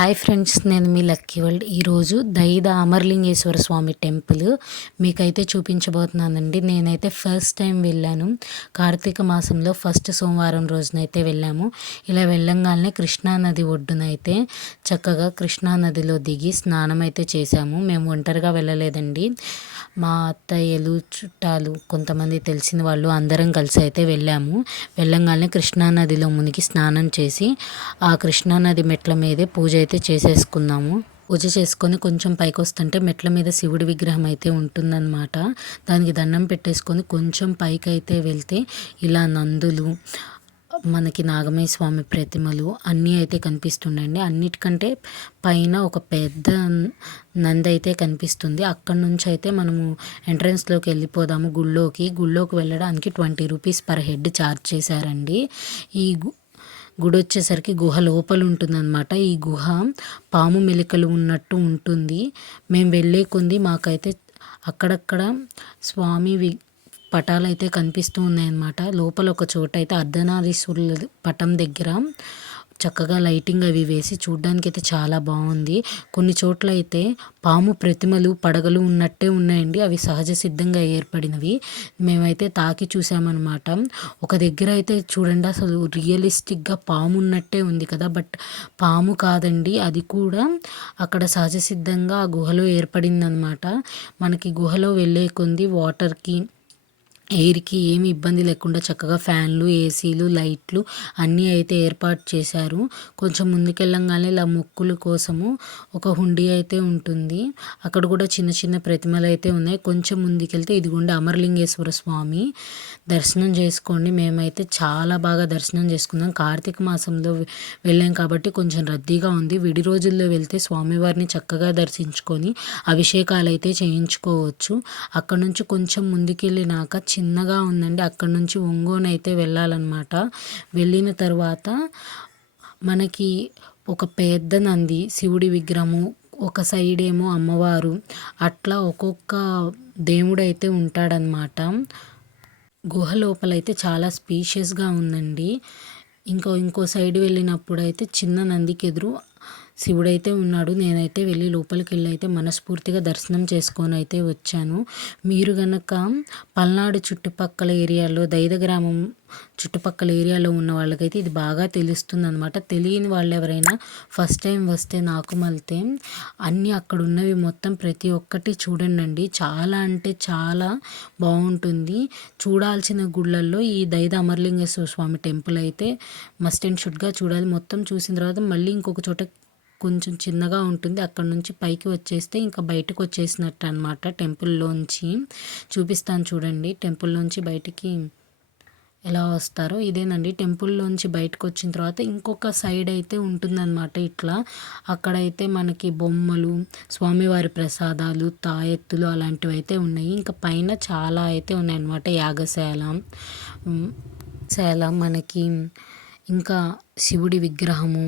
Hi friends నేను మీ lucky world ఈరోజు Daida Amaralingeswara Swamy temple మీకైతే చూపించబోతున్నానండి. నేనైతే ఫస్ట్ టైం వెళ్ళాను. కార్తీక మాసంలో ఫస్ట్ సోమవారం రోజునైతే వెళ్ళాము. ఇలా వెళ్ళంగానే కృష్ణానది ఒడ్డునైతే చక్కగా కృష్ణానదిలో దిగి స్నానం అయితే చేశాము. మేము ఒంటరిగా వెళ్ళలేదండి. మా అత్తయ్యలు చుట్టాలు కొంతమంది తెలిసిన వాళ్ళు అందరం కలిసి అయితే వెళ్ళాము. వెళ్ళంగానే కృష్ణానదిలో మునిగి స్నానం చేసి ఆ కృష్ణానది మెట్ల మీదే పూజ అయితే చేసేసుకున్నాము. పూజ చేసుకొని కొంచెం పైకి వస్తుంటే మెట్ల మీద శివుడి విగ్రహం అయితే ఉంటుందన్నమాట. దానికి దండం పెట్టేసుకొని కొంచెం పైకి అయితే వెళ్తే ఇలా నందులు మనకి నాగమయ్య స్వామి ప్రతిమలు అన్నీ అయితే కనిపిస్తుండండి. అన్నిటికంటే పైన ఒక పెద్ద నంది అయితే కనిపిస్తుంది. అక్కడ నుంచి అయితే మనము ఎంట్రన్స్లోకి వెళ్ళిపోదాము. గుళ్ళోకి గుళ్ళోకి వెళ్ళడానికి twenty rupees per head charge చేశారండి. ఈ గుడి వచ్చేసరికి గుహ లోపల ఉంటుందన్నమాట. ఈ గుహ పాము మెలికలు ఉన్నట్టు ఉంటుంది. మేము వెళ్ళే కొంది మాకైతే అక్కడక్కడ స్వామి వి పటాలు అయితే కనిపిస్తూ ఉన్నాయన్నమాట. లోపల ఒక చోట అయితే అర్ధనారీశ్వరుల పటం దగ్గర చక్కగా లైటింగ్ అవి వేసి చూడ్డానికి అయితే చాలా బాగుంది. కొన్ని చోట్ల అయితే పాము ప్రతిమలు పడగలు ఉన్నట్టే ఉన్నాయండి. అవి సహజ సిద్ధంగా ఏర్పడినవి. మేమైతే తాకి చూసామన్నమాట. ఒక దగ్గర అయితే చూడండి అసలు రియలిస్టిక్గా పాము ఉన్నట్టే ఉంది కదా. బట్ పాము కాదండి అది కూడా అక్కడ సహజ సిద్ధంగా ఆ గుహలో ఏర్పడిందనమాట మనకి గుహలో వెళ్ళే కొంది వాటర్కి ఎయిర్కి ఏమి ఇబ్బంది లేకుండా చక్కగా ఫ్యాన్లు ఏసీలు లైట్లు అన్నీ అయితే ఏర్పాటు చేశారు. కొంచెం ముందుకెళ్ళంగానే ఇలా మొక్కుల కోసము ఒక హుండీ అయితే ఉంటుంది. అక్కడ కూడా చిన్న చిన్న ప్రతిమలు అయితే ఉన్నాయి. కొంచెం ముందుకెళ్తే ఇదిగోండి అమరలింగేశ్వర స్వామి. దర్శనం చేసుకోండి. మేమైతే చాలా బాగా దర్శనం చేసుకున్నాం. కార్తీక మాసంలో వెళ్ళాం కాబట్టి కొంచెం రద్దీగా ఉంది. విడి రోజుల్లో వెళ్తే స్వామివారిని చక్కగా దర్శించుకొని అభిషేకాలు అయితే చేయించుకోవచ్చు. అక్కడ నుంచి కొంచెం ముందుకెళ్ళినాక చిన్నగా ఉందండి. అక్కడ నుంచి ఒంగోనైతే అయితే వెళ్ళాలన్నమాట. వెళ్ళిన తర్వాత మనకి ఒక పెద్ద నంది శివుడి విగ్రహము ఒక సైడ్ ఏమో అమ్మవారు అట్లా ఒక్కొక్క దేవుడు అయితే ఉంటాడనమాట గుహ లోపలైతే చాలా స్పీషియస్గా ఉందండి. ఇంకో ఇంకో సైడ్ వెళ్ళినప్పుడు అయితే చిన్న నందికి ఎదురు శివుడైతే ఉన్నాడు. నేనైతే వెళ్ళి లోపలికి వెళ్ళి అయితే మనస్ఫూర్తిగా దర్శనం చేసుకొని అయితే వచ్చాను. మీరు గనక పల్నాడు చుట్టుపక్కల ఏరియాలో దైద గ్రామం చుట్టుపక్కల ఏరియాలో ఉన్న వాళ్ళకైతే ఇది బాగా తెలుస్తుంది అనమాట తెలియని వాళ్ళు ఎవరైనా ఫస్ట్ టైం వస్తే నాకు మళ్తే అన్నీ అక్కడ ఉన్నవి మొత్తం ప్రతి ఒక్కటి చూడండి చాలా అంటే చాలా బాగుంటుంది. చూడాల్సిన గుళ్ళల్లో ఈ దైద అమర్లింగేశ్వర స్వామి టెంపుల్ అయితే మస్ట్ అండ్ షుడ్గా చూడాలి. మొత్తం చూసిన తర్వాత మళ్ళీ ఇంకొక చోట కొంచెం చిన్నగా ఉంటుంది. అక్కడ నుంచి పైకి వచ్చేస్తే ఇంకా బయటకు వచ్చేసినట్టు అనమాట టెంపుల్లోంచి. చూపిస్తాను చూడండి. టెంపుల్లోంచి బయటికి ఎలా వస్తారో. ఇదేనండి. టెంపుల్లోంచి బయటకు వచ్చిన తర్వాత ఇంకొక సైడ్ అయితే ఉంటుందన్నమాట ఇట్లా. అక్కడైతే మనకి బొమ్మలు స్వామివారి ప్రసాదాలు తాయెత్తులు అలాంటివి అయితే ఉన్నాయి. ఇంకా పైన చాలా అయితే ఉన్నాయన్నమాట యాగశాల. శాల మనకి ఇంకా శివుడి విగ్రహము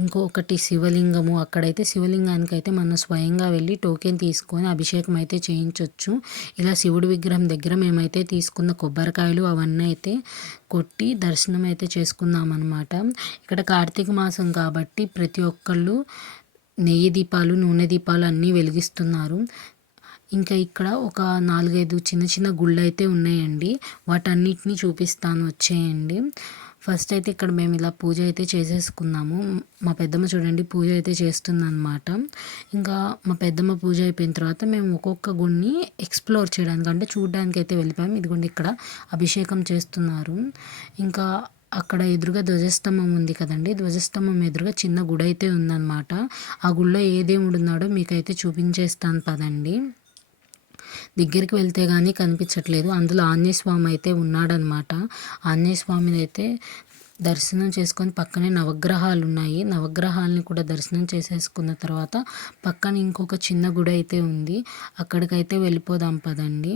ఇంకొకటి శివలింగము. అక్కడైతే శివలింగానికి అయితే మనం స్వయంగా వెళ్ళి టోకెన్ తీసుకొని అభిషేకం అయితే చేయించవచ్చు ఇలా శివుడి విగ్రహం దగ్గర మేమైతే తీసుకున్న కొబ్బరికాయలు అవన్నీ అయితే కొట్టి దర్శనం అయితే చేసుకున్నాం అనమాట ఇక్కడ కార్తీక మాసం కాబట్టి ప్రతి ఒక్కళ్ళు నెయ్యి దీపాలు నూనె దీపాలు అన్నీ వెలిగిస్తున్నారు. ఇంకా ఇక్కడ ఒక నాలుగైదు చిన్న చిన్న గుళ్ళు అయితే ఉన్నాయండి. వాటన్నిటిని చూపిస్తాను వచ్చేయండి. ఫస్ట్ అయితే ఇక్కడ మేము ఇలా పూజ అయితే చేసేసుకున్నాము. మా పెద్దమ్మ చూడండి పూజ అయితే చేస్తుందన్నమాట. ఇంకా మా పెద్దమ్మ పూజ అయిపోయిన తర్వాత మేము ఒక్కొక్క గుడిని ఎక్స్ప్లోర్ చేయడానికి అంటే చూడడానికి అయితే వెళ్ళిపోయాము ఇదిగోండి ఇక్కడ అభిషేకం చేస్తున్నారు. ఇంకా అక్కడ ఎదురుగా ధ్వజస్తంభం ఉంది కదండి. ధ్వజస్తంభం ఎదురుగా చిన్న గుడి అయితే ఉందన్నమాట. ఆ గుడిలో ఏ దేవుడు ఉన్నాడో మీకైతే చూపించేస్తాను పదండి. దగ్గరికి వెళ్తే కానీ కనిపించట్లేదు. అందులో ఆంజనేయ స్వామి అయితే ఉన్నాడనమాట ఆంజనేయ స్వామిని అయితే దర్శనం చేసుకొని పక్కనే నవగ్రహాలు ఉన్నాయి. నవగ్రహాలని కూడా దర్శనం చేసేసుకున్న తర్వాత పక్కన ఇంకొక చిన్న గుడి అయితే ఉంది. అక్కడికైతే వెళ్ళిపోదాం పదండి.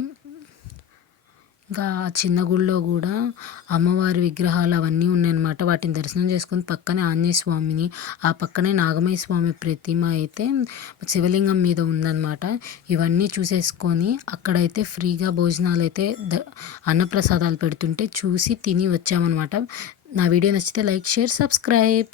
ఇంకా ఆ చిన్న గుడిలో కూడా అమ్మవారి విగ్రహాలు అవన్నీ ఉన్నాయన్నమాట. వాటిని దర్శనం చేసుకుని పక్కనే ఆంజనేయ స్వామిని ఆ పక్కనే నాగమయ్య స్వామి ప్రతిమ అయితే శివలింగం మీద ఉందన్నమాట. ఇవన్నీ చూసేసుకొని అక్కడైతే ఫ్రీగా భోజనాలు అయితే ద అన్నప్రసాదాలు పెడుతుంటే చూసి తిని వచ్చామన్నమాట. నా వీడియో నచ్చితే లైక్ షేర్ సబ్స్క్రైబ్.